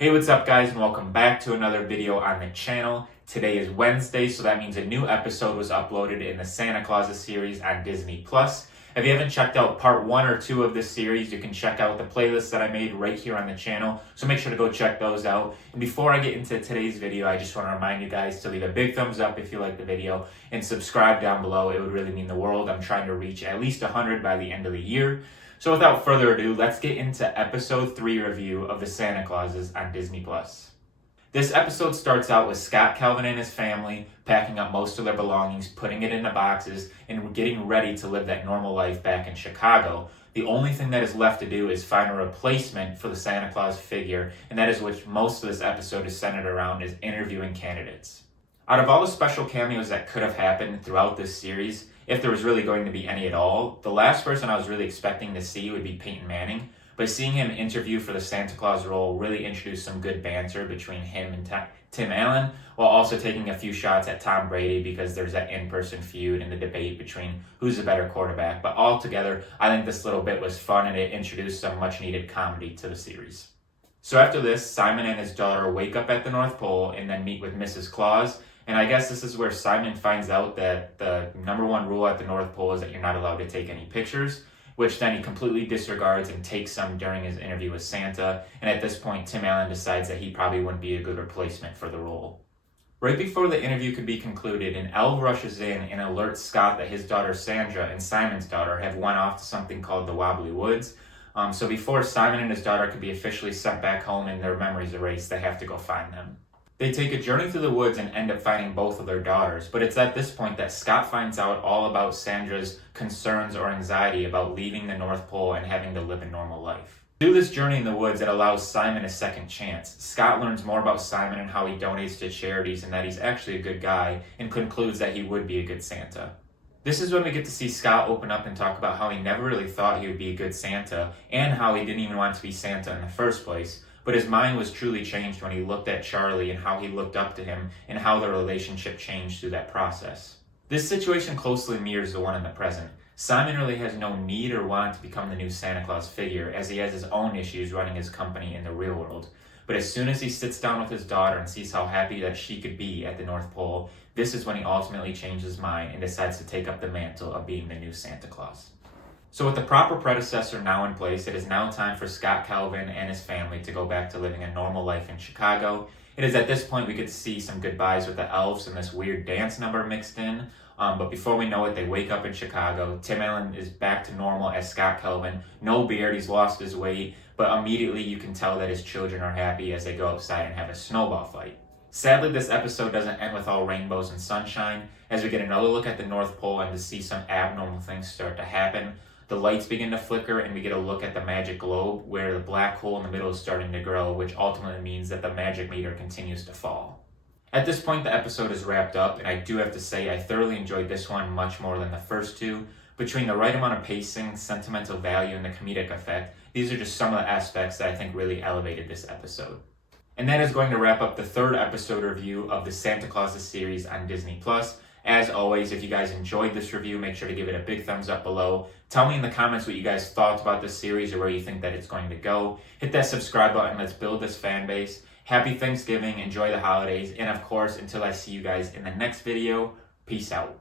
Hey, what's up guys, and welcome back to another video on the channel. Today is Wednesday, so that means a new episode was uploaded in the Santa Claus series on Disney+. If you haven't checked out part 1 or 2 of this series, you can check out the playlist that I made right here on the channel, so make sure to go check those out. And before I get into today's video, I just want to remind you guys to leave a big thumbs up if you like the video, and subscribe down below. It would really mean the world. I'm trying to reach at least 100 by the end of the year. So without further ado, let's get into episode 3 review of the Santa Clauses on Disney+. This episode starts out with Scott Calvin and his family packing up most of their belongings, putting it into boxes, and getting ready to live that normal life back in Chicago. The only thing that is left to do is find a replacement for the Santa Claus figure, and that is what most of this episode is centered around, is interviewing candidates. Out of all the special cameos that could have happened throughout this series, if there was really going to be any at all, the last person I was really expecting to see would be Peyton Manning, but seeing him interview for the Santa Claus role really introduced some good banter between him and Tim Allen, while also taking a few shots at Tom Brady because there's that in-person feud and the debate between who's the better quarterback. But altogether, I think this little bit was fun and it introduced some much-needed comedy to the series. So after this, Simon and his daughter wake up at the North Pole and then meet with Mrs. Claus. And I guess this is where Simon finds out that the number one rule at the North Pole is that you're not allowed to take any pictures, which then he completely disregards and takes some during his interview with Santa. And at this point, Tim Allen decides that he probably wouldn't be a good replacement for the role. Right before the interview could be concluded, an elf rushes in and alerts Scott that his daughter Sandra and Simon's daughter have went off to something called the Wobbly Woods. So before Simon and his daughter could be officially sent back home and their memories erased, they have to go find them. They take a journey through the woods and end up finding both of their daughters, but it's at this point that Scott finds out all about Sandra's concerns or anxiety about leaving the North Pole and having to live a normal life. Through this journey in the woods, it allows Simon a second chance. Scott learns more about Simon and how he donates to charities and that he's actually a good guy, and concludes that he would be a good Santa. This is when we get to see Scott open up and talk about how he never really thought he would be a good Santa, and how he didn't even want to be Santa in the first place. But his mind was truly changed when he looked at Charlie and how he looked up to him and how their relationship changed through that process. This situation closely mirrors the one in the present. Simon really has no need or want to become the new Santa Claus figure, as he has his own issues running his company in the real world. But as soon as he sits down with his daughter and sees how happy that she could be at the North Pole, this is when he ultimately changes his mind and decides to take up the mantle of being the new Santa Claus. So with the proper predecessor now in place, it is now time for Scott Calvin and his family to go back to living a normal life in Chicago. It is at this point we get to see some goodbyes with the elves and this weird dance number mixed in. But before we know it, they wake up in Chicago. Tim Allen is back to normal as Scott Calvin. No beard, he's lost his weight, but immediately you can tell that his children are happy as they go outside and have a snowball fight. Sadly, this episode doesn't end with all rainbows and sunshine, as we get another look at the North Pole and to see some abnormal things start to happen. The lights begin to flicker and we get a look at the magic globe where the black hole in the middle is starting to grow, which ultimately means that the magic meter continues to fall. At this point, the episode is wrapped up, and I do have to say I thoroughly enjoyed this one much more than the first two. Between the right amount of pacing, sentimental value, and the comedic effect, these are just some of the aspects that I think really elevated this episode. And that is going to wrap up the third episode review of the Santa Claus series on Disney+. As always, if you guys enjoyed this review, make sure to give it a big thumbs up below. Tell me in the comments what you guys thought about this series or where you think that it's going to go. Hit that subscribe button. Let's build this fan base. Happy Thanksgiving. Enjoy the holidays. And of course, until I see you guys in the next video, peace out.